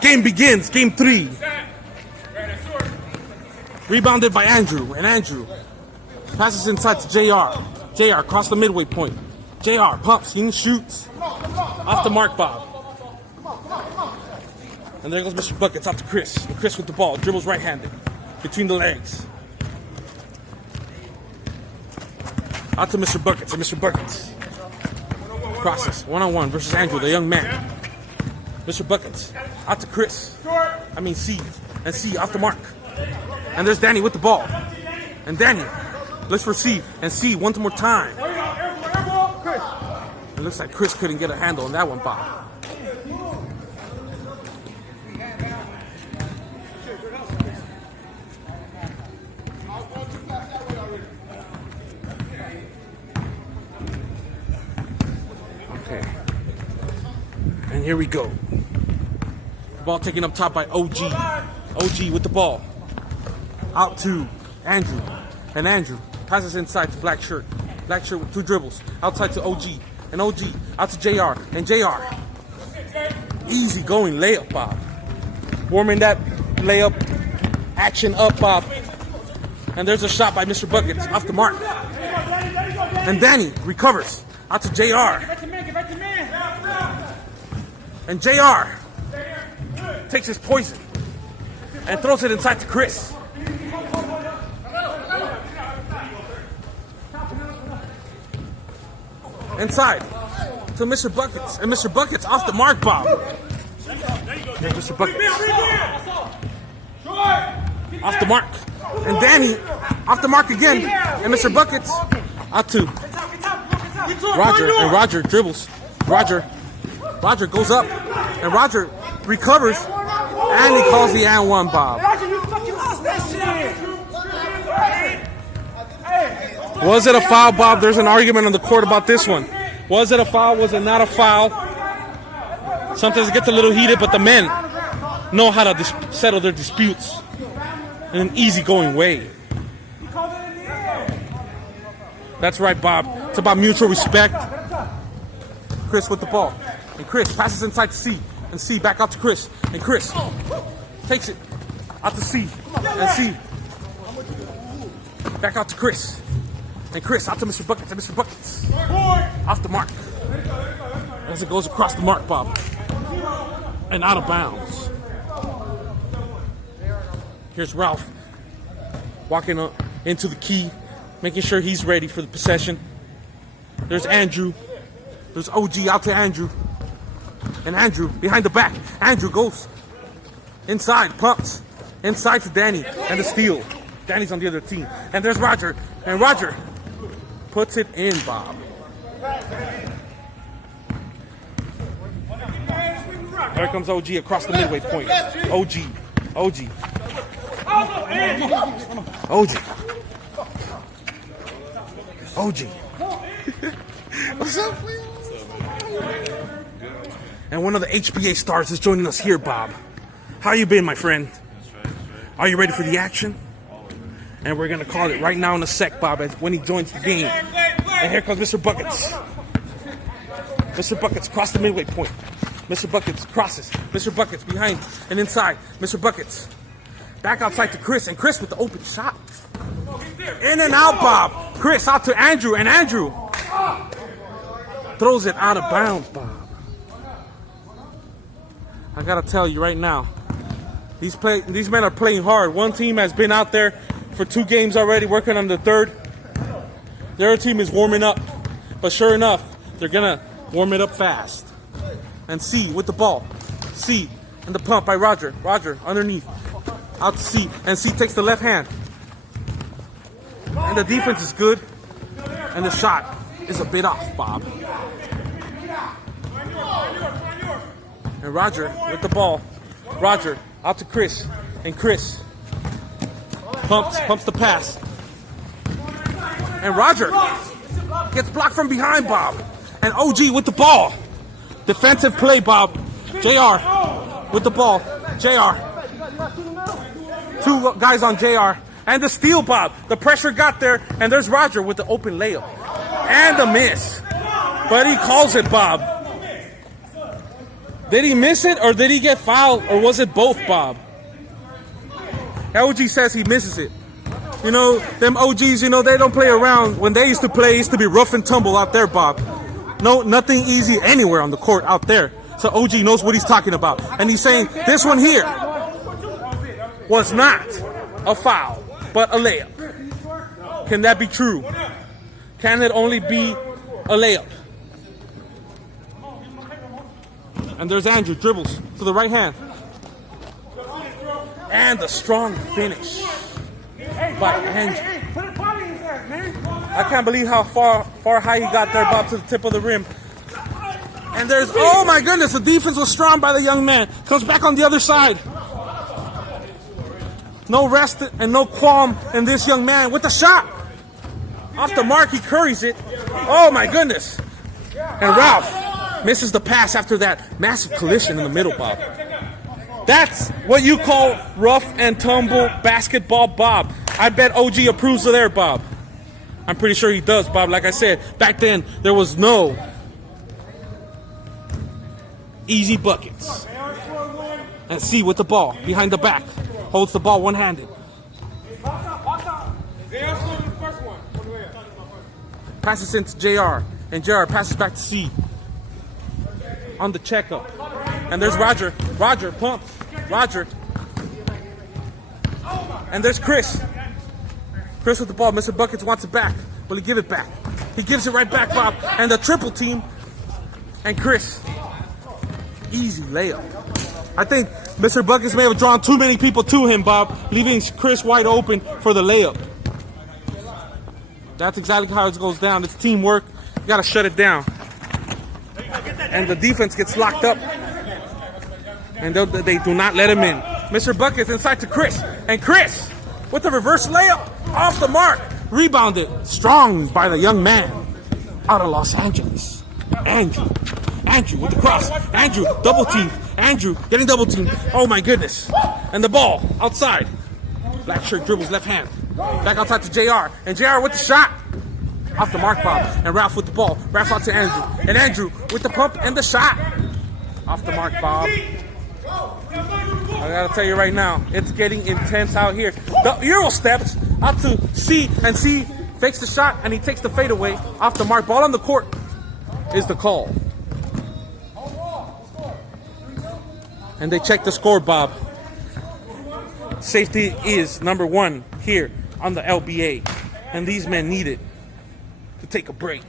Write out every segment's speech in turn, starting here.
Game begins. Game 3. Rebounded by Andrew. And Andrew passes inside to JR. JR across the midway point. JR pumps. He shoots. Off the mark, Bob. And there goes Mr. Buckets out to Chris. And Chris with the ball. Dribbles right-handed. Between the legs. Out to Mr. Buckets. And Mr. Buckets crosses. One-on-one versus Andrew, the young man. Mr. Buckets out to Chris. C. And C off the mark. And there's Danny with the ball. And Danny looks for C. And C one more time. It looks like Chris couldn't get a handle on that one, Bob. Okay. And here we go. The ball taken up top by OG. OG with the ball. Out to Andrew. And Andrew passes inside to Black Shirt. Black Shirt with 2 dribbles. Outside to OG. And OG out to JR. And JR. Easy going layup, Bob. Warming that layup action up, Bob. And there's a shot by Mr. Buckets off the mark. And Danny recovers. Out to JR. And JR takes his poison and throws it inside to Chris. Inside to Mr. Buckets. And Mr. Buckets off the mark, Bob. There's Mr. Buckets. Off the mark. And Danny off the mark again. And Mr. Buckets out to Roger. And Roger dribbles. Roger goes up. And Roger recovers. And he calls the and one, Bob. Was it a foul, Bob? There's an argument on the court about this one. Was it a foul? Was it not a foul? Sometimes it gets a little heated, but the men know how to settle their disputes in an easygoing way. That's right, Bob. It's about mutual respect. Chris with the ball. And Chris passes inside to C. And C back out to Chris. And Chris takes it out to C. And C back out to Chris. And Chris out to Mr. Buckets. And Mr. Buckets off the mark. As it goes across the mark, Bob. And out of bounds. Here's Ralph walking into the key, making sure he's ready for the possession. There's Andrew. There's OG out to Andrew. And Andrew behind the back. Andrew goes inside, pumps. Inside to Danny. And the steal. Danny's on the other team. And there's Roger. And Roger puts it in, Bob. There comes OG across the midway point. OG. What's up, please? And one of the HBA stars is joining us here, Bob. How you been, my friend? Are you ready for the action? And we're going to call it right now in a sec, Bob, when he joins the game. And here comes Mr. Buckets. Mr. Buckets cross the midway point. Mr. Buckets crosses. Mr. Buckets behind and inside. Mr. Buckets back outside to Chris. And Chris with the open shot. In and out, Bob. Chris out to Andrew. And Andrew throws it out of bounds, Bob. I got to tell you right now, these men are playing hard. One team has been out there for 2 games already, working on the third. The other team is warming up. But sure enough, they're going to warm it up fast. And C with the ball. C and the pump by Roger. Roger underneath. Out to C. And C takes the left hand. And the defense is good. And the shot is a bit off, Bob. And Roger with the ball. Roger out to Chris. And Chris pumps the pass. And Roger gets blocked from behind, Bob. And OG with the ball. Defensive play, Bob. JR with the ball. JR. 2 guys on JR. And the steal, Bob. The pressure got there. And there's Roger with the open layup. And the miss. But he calls it, Bob. Did he miss it or did he get fouled or was it both, Bob? OG says he misses it. You know, them OGs, you know, they don't play around. When they used to play, it used to be rough and tumble out there, Bob. No, nothing easy anywhere on the court out there. So OG knows what he's talking about. And he's saying this one here was not a foul, but a layup. Can that be true? Can it only be a layup? And there's Andrew, dribbles to the right hand. And the strong finish by Andrew. I can't believe how far high he got there, Bob, to the tip of the rim. And there's, oh my goodness, the defense was strong by the young man. Comes back on the other side. No rest and no qualm in this young man with the shot. Off the mark, he curries it. Oh my goodness. And Ralph misses the pass after that massive collision in the middle, Bob. That's what you call rough and tumble basketball, Bob. I bet OG approves of there, Bob. I'm pretty sure he does, Bob. Like I said, back then, there was no easy buckets. And C with the ball, behind the back. Holds the ball one-handed. Passes into JR. And JR passes back to C. On the checkup. And there's Roger. Roger pumps. Roger. And there's Chris. Chris with the ball. Mr. Buckets wants it back. Will he give it back? He gives it right back, Bob. And the triple team. And Chris. Easy layup. I think Mr. Buckets may have drawn too many people to him, Bob, leaving Chris wide open for the layup. That's exactly how it goes down. It's teamwork. You got to shut it down. And the defense gets locked up. And they do not let him in. Mr. Buckets inside to Chris. And Chris with the reverse layup off the mark. Rebounded. Strong by the young man out of Los Angeles. Andrew with the cross. Andrew double team. Andrew getting double team. Oh my goodness. And the ball outside. Black shirt dribbles left hand. Back outside to JR. And JR with the shot. Off the mark, Bob. And Ralph with the ball. Ralph out to Andrew. And Andrew with the pump and the shot. Off the mark, Bob. I gotta tell you right now, it's getting intense out here. The Euro steps out to C, and C fakes the shot, and he takes the fadeaway off the mark. Ball on the court is the call. And they check the score, Bob. Safety is number one here on the LBA. And these men need it to take a break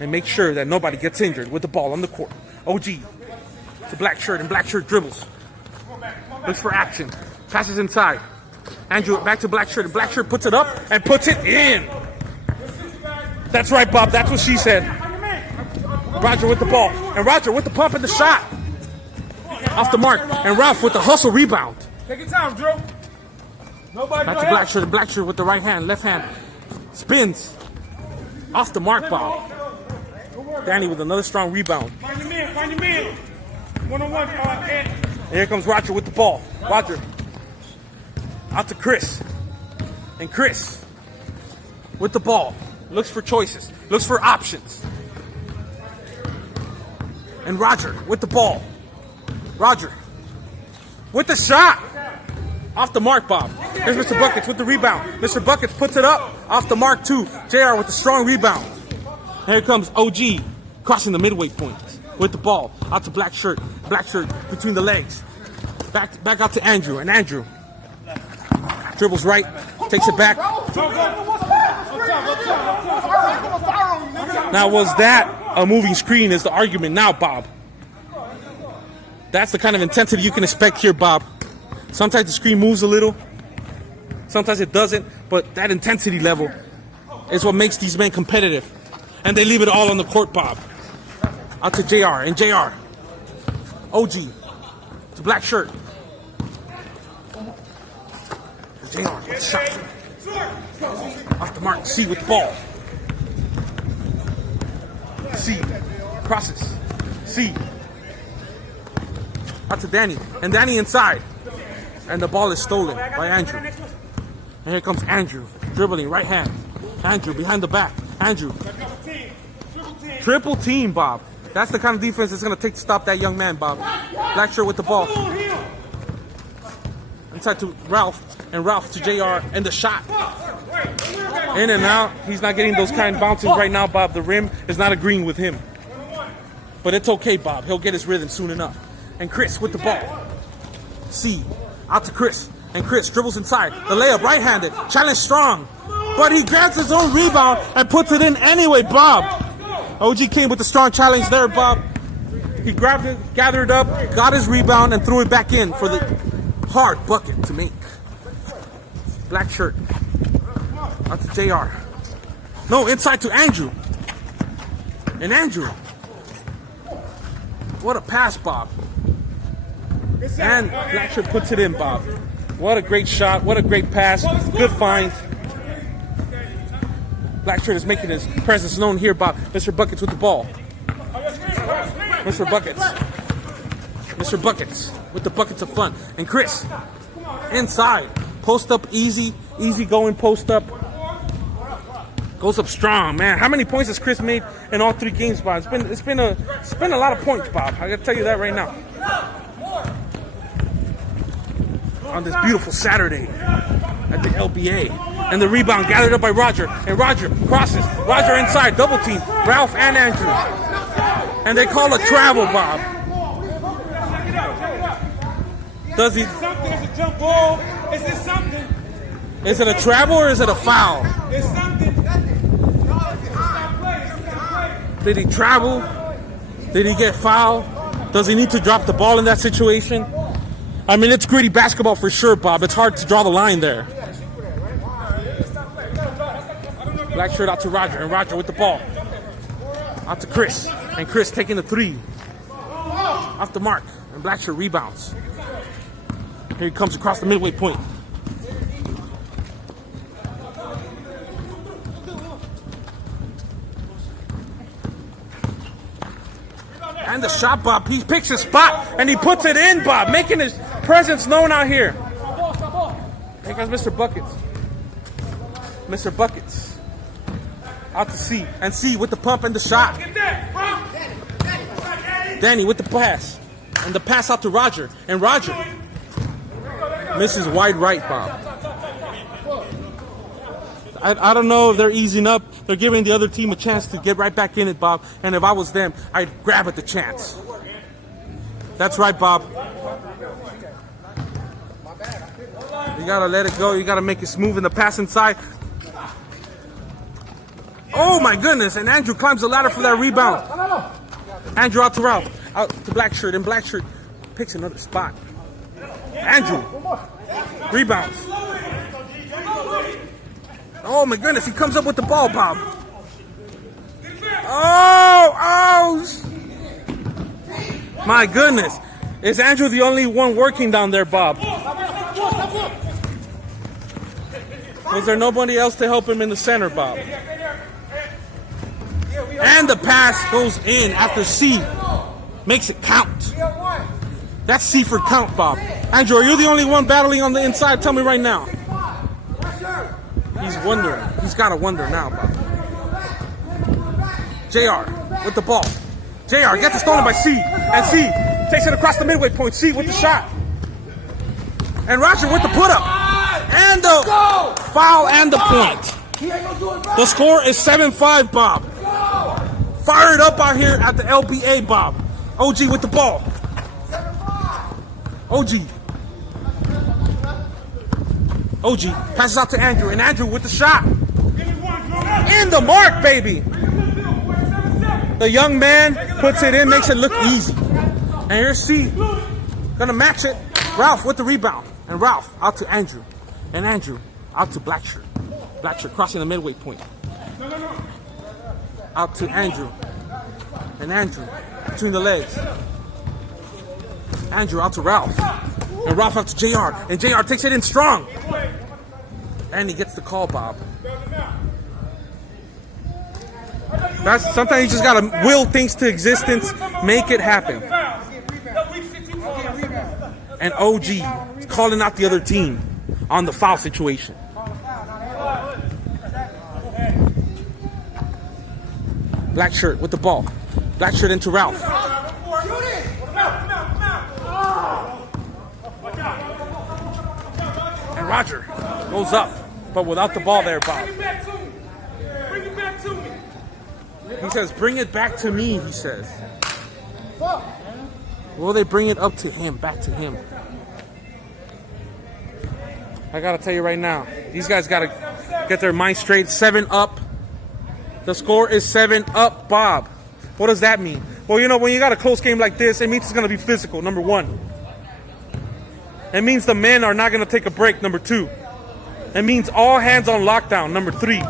and make sure that nobody gets injured with the ball on the court. OG to black shirt, and black shirt dribbles. Looks for action. Passes inside. Andrew back to black shirt, and black shirt puts it up and puts it in. That's right, Bob. That's what she said. Roger with the ball. And Roger with the pump and the shot. Off the mark. And Ralph with the hustle rebound. Take your time, Drew. Nobody back to black shirt, and black shirt with the right hand, left hand. Spins. Off the mark, Bob. Danny with another strong rebound. Find your man, find your man. One-on-one, Ed. And here comes Roger with the ball. Roger. Out to Chris. And Chris with the ball. Looks for choices. Looks for options. And Roger with the ball. Roger with the shot. Off the mark, Bob. Here's Mr. Buckets with the rebound. Mr. Buckets puts it up. Off the mark, too. JR with the strong rebound. And here comes OG crossing the midway point with the ball. Out to black shirt. Black shirt between the legs. Back out to Andrew. And Andrew dribbles right. Takes it back. Now, was that a moving screen is the argument now, Bob. That's the kind of intensity you can expect here, Bob. Sometimes the screen moves a little. Sometimes it doesn't. But that intensity level is what makes these men competitive. And they leave it all on the court, Bob. Out to JR. And JR. OG. To black shirt. JR with the shot. Off the mark. C with the ball. C. Crosses. C. Out to Danny. And Danny inside. And the ball is stolen by Andrew. And here comes Andrew. Dribbling, right hand. Andrew behind the back. Andrew. Triple team, Bob. That's the kind of defense it's going to take to stop that young man, Bob. Black shirt with the ball. Inside to Ralph, and Ralph to JR, and the shot. In and out. He's not getting those kind of bounces right now, Bob. The rim is not agreeing with him. But it's okay, Bob. He'll get his rhythm soon enough. And Chris with the ball. C. Out to Chris. And Chris dribbles inside. The layup right-handed. Challenge strong. But he grabs his own rebound and puts it in anyway, Bob. OG came with the strong challenge there, Bob. He grabbed it, gathered up, got his rebound, and threw it back in for the hard bucket to make. Black shirt. Out to JR. No, inside to Andrew. And Andrew. What a pass, Bob. And Black shirt puts it in, Bob. What a great shot. What a great pass. Good find. Black shirt is making his presence known here, Bob. Mr. Buckets with the ball. Mr. Buckets. Mr. Buckets with the buckets of fun. And Chris, inside. Post up easy. Easy going post up. Goes up strong, man. How many points has Chris made in all 3 games, Bob? It's been a lot of points, Bob. I gotta tell you that right now. On this beautiful Saturday at the LBA. And the rebound gathered up by Roger. And Roger crosses. Roger inside. Double team. Ralph and Andrew. And they call a travel, Bob. Does he? Something. It's a jump ball. Is it something? Is it a travel or is it a foul? It's something. Did he travel? Did he get fouled? Does he need to drop the ball in that situation? I mean, it's gritty basketball for sure, Bob. It's hard to draw the line there. Black shirt out to Roger, and Roger with the ball. Out to Chris, and Chris taking the 3. Off the mark, and Black shirt rebounds. Here he comes across the midway point. And the shot, Bob. He picks his spot, and he puts it in, Bob, making his presence known out here. Here comes Mr. Buckets. Mr. Buckets. Out to C. And C with the pump and the shot. Danny with the pass. And the pass out to Roger. And Roger misses wide right, Bob. I don't know if they're easing up. They're giving the other team a chance to get right back in it, Bob. And if I was them, I'd grab at the chance. That's right, Bob. You gotta let it go. You gotta make it smooth in the pass inside. Oh my goodness! And Andrew climbs the ladder for that rebound. Andrew out to Ralph, out to Black shirt, and Black shirt picks another spot. Andrew rebounds. Oh my goodness! He comes up with the ball, Bob. Oh! My goodness! Is Andrew the only one working down there, Bob? Was there nobody else to help him in the center, Bob? And the pass goes in after C makes it count. That's C for count, Bob. Andrew, are you the only one battling on the inside? Tell me right now. He's wondering. He's got to wonder now, Bob. JR with the ball. JR gets it stolen by C. And C takes it across the midway point. C with the shot. And Roger with the put-up. And the foul and the point. The score is 7-5, Bob. Fired up out here at the LBA, Bob. OG with the ball. OG passes out to Andrew, and Andrew with the shot. In the mark, baby. The young man puts it in, makes it look easy. And here's C. Gonna match it. Ralph with the rebound. And Ralph out to Andrew. And Andrew out to Black shirt. Black shirt crossing the midway point. Out to Andrew. And Andrew between the legs. Andrew out to Ralph. And Ralph out to JR. And JR takes it in strong. And he gets the call, Bob. Sometimes you just gotta will things to existence, make it happen. And OG is calling out the other team on the foul situation. Black shirt with the ball. Black shirt into Ralph. And Roger goes up, but without the ball there, Bob. Bring it back to me. He says, bring it back to me, he says. Will they bring it up to him, back to him? I gotta tell you right now, these guys gotta get their mind straight. 7-up. The score is 7-up, Bob. What does that mean? Well, you know, when you got a close game like this, it means it's gonna be physical, number one. It means the men are not gonna take a break, number two. It means all hands on lockdown, number three.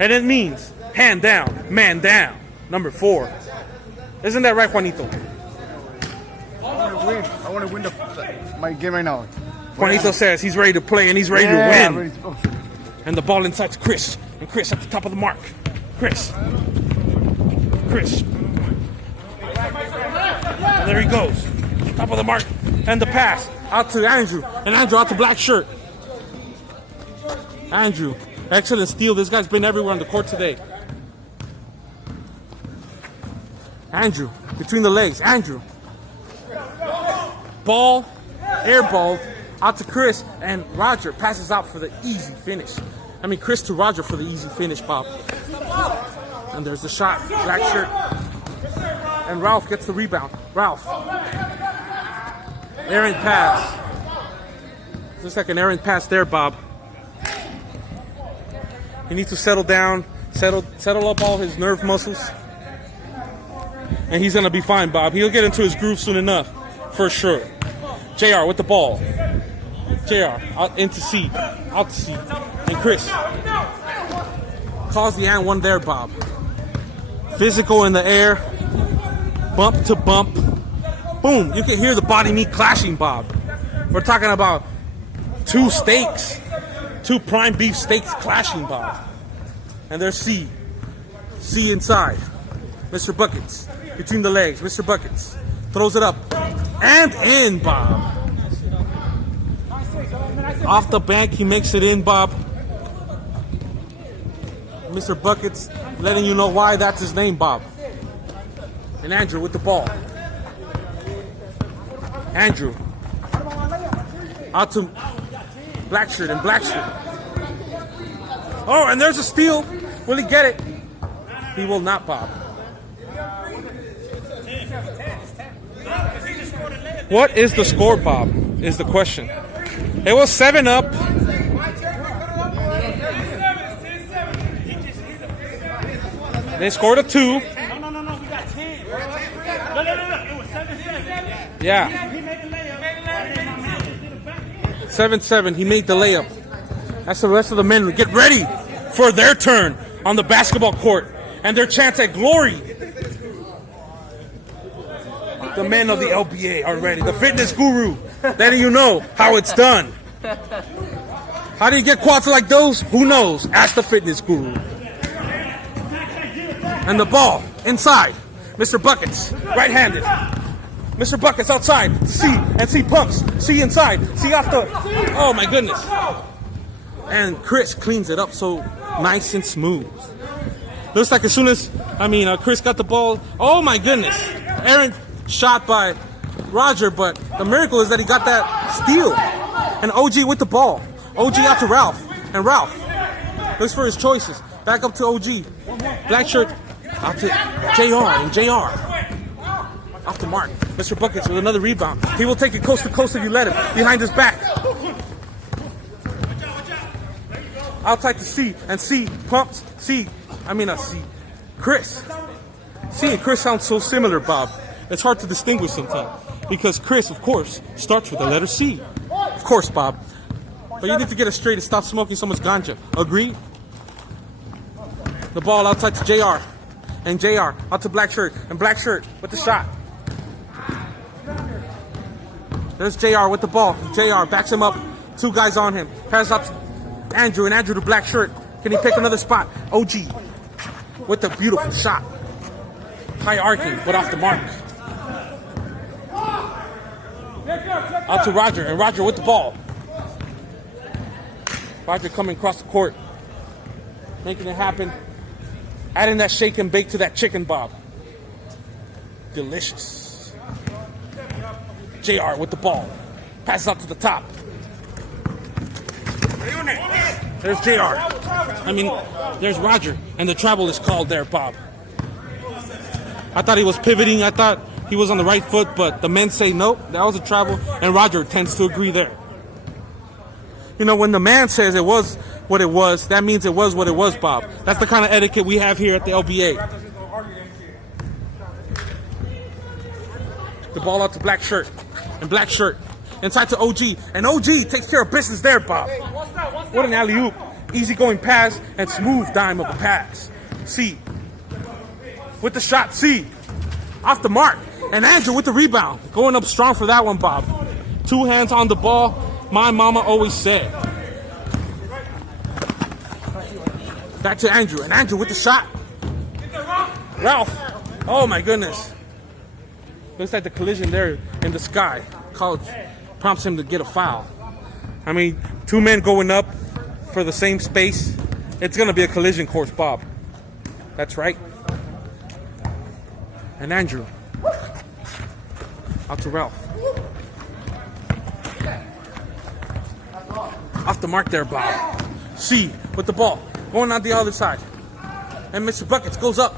And it means hand down, man down, number four. Isn't that right, Juanito? I want to win my game right now. Juanito says he's ready to play and he's ready to I'm win. ready to go. And the ball inside to Chris. And Chris at the top of the mark. Chris. And there he goes. Top of the mark. And the pass out to Andrew. And Andrew out to black shirt. Andrew. Excellent steal. This guy's been everywhere on the court today. Andrew. Between the legs. Andrew. Ball. Air ball. Out to Chris. And Roger passes out for the easy finish. I mean, Chris to Roger for the easy finish, Bob. And there's the shot. Black shirt. And Ralph gets the rebound. Ralph. Errant pass. Looks like an errant pass there, Bob. He needs to settle down, settle up all his nerve muscles. And he's going to be fine, Bob. He'll get into his groove soon enough, for sure. JR with the ball. JR out into C. Out to C. And Chris calls the and one there, Bob. Physical in the air. Bump to bump. Boom. You can hear the body meat clashing, Bob. We're talking about two steaks. Two prime beef steaks clashing, Bob. And there's C. C inside. Mr. Buckets. Between the legs. Mr. Buckets. Throws it up. And in, Bob. Off the bank, he makes it in, Bob. Mr. Buckets letting you know why that's his name, Bob. And Andrew with the ball. Andrew. Out to black shirt and black shirt. Oh, and there's a steal. Will he get it? He will not, Bob. What is the score, Bob? Is the question. It was 7-up. They scored a 2. No, we got 10. No, it was 7-7. Yeah. He made the layup. 7-7. He made the layup. That's the rest of the men. Get ready for their turn on the basketball court and their chance at glory. The men of the LBA are ready. The fitness guru letting you know how it's done. How do you get quads like those? Who knows? Ask the fitness guru. And the ball inside. Mr. Buckets, right-handed. Mr. Buckets outside. C, and C pumps. C inside. C off the... Oh, my goodness. And Chris cleans it up so nice and smooth. Looks like as soon as, Chris got the ball. Oh, my goodness. Aaron shot by Roger, but the miracle is that he got that steal. And OG with the ball. OG out to Ralph. And Ralph looks for his choices. Back up to OG. Black shirt out to JR. And JR off the mark. Mr. Buckets with another rebound. He will take it coast to coast if you let him. Behind his back. Outside to C. And C pumps. C. Chris. C and Chris sound so similar, Bob. It's hard to distinguish sometimes. Because Chris, of course, starts with the letter C. Of course, Bob. But you need to get it straight and stop smoking so much ganja. Agree? The ball outside to JR. And JR out to black shirt. And black shirt with the shot. There's JR with the ball. JR backs him up. Two guys on him. Pass out to Andrew. And Andrew to black shirt. Can he pick another spot? OG with the beautiful shot. High arcing, but off the mark. Out to Roger. And Roger with the ball. Roger coming across the court. Making it happen. Adding that shake and bake to that chicken, Bob. delicious. JR with the ball. Passes out to the top. There's JR. I mean, there's Roger. And the travel is called there, Bob. I thought he was pivoting. I thought he was on the right foot, but the men say nope, that was a travel. And Roger tends to agree there. You know, when the man says it was what it was, that means it was what it was, Bob. That's the kind of etiquette we have here at the LBA. The ball out to Black Shirt. And Black Shirt inside to OG. And OG takes care of business there, Bob. What an alley-oop. Easy going pass and smooth dime of a pass. C. With the shot, C. Off the mark. And Andrew with the rebound. Going up strong for that one, Bob. 2 hands on the ball. My mama always said. Back to Andrew. And Andrew with the shot. Ralph. Oh, my goodness. Looks like the collision there in the sky. College prompts him to get a foul. I mean, 2 men going up for the same space. It's going to be a collision course, Bob. That's right. And Andrew. Out to Ralph. Off the mark there, Bob. C with the ball. Going on the other side. And Mr. Buckets goes up.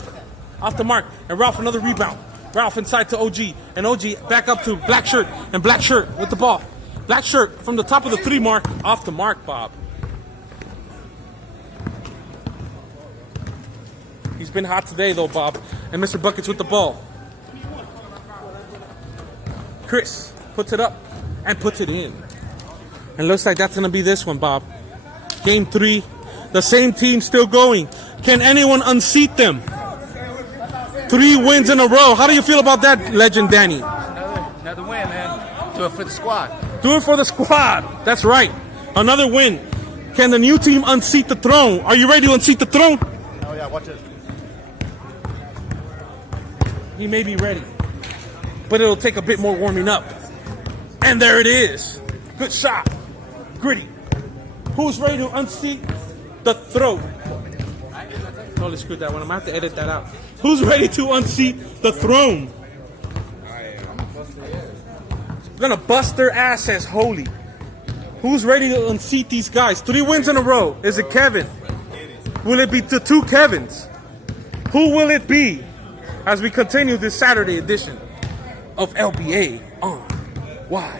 Off the mark. And Ralph another rebound. Ralph inside to OG. And OG back up to Black Shirt. And Black Shirt with the ball. Black Shirt from the top of the 3 mark. Off the mark, Bob. He's been hot today, though, Bob. And Mr. Buckets with the ball. Chris puts it up and puts it in. And looks like that's going to be this one, Bob. Game 3. The same team still going. Can anyone unseat them? 3 wins in a row. How do you feel about that, Legend Danny? Another win, man. Do it for the squad. Do it for the squad. That's right. Another win. Can the new team unseat the throne? Are you ready to unseat the throne? Oh, yeah, watch it. He may be ready, but it'll take a bit more warming up. And there it is. Good shot. Gritty. Who's ready to unseat the throne? Totally screwed that one. I'm going to have to edit that out. Who's ready to unseat the throne? We're going to bust their ass, says Holy. Who's ready to unseat these guys? 3 wins in a row. Is it Kevin? Will it be the 2 Kevins? Who will it be? As we continue this Saturday edition of LBA on Why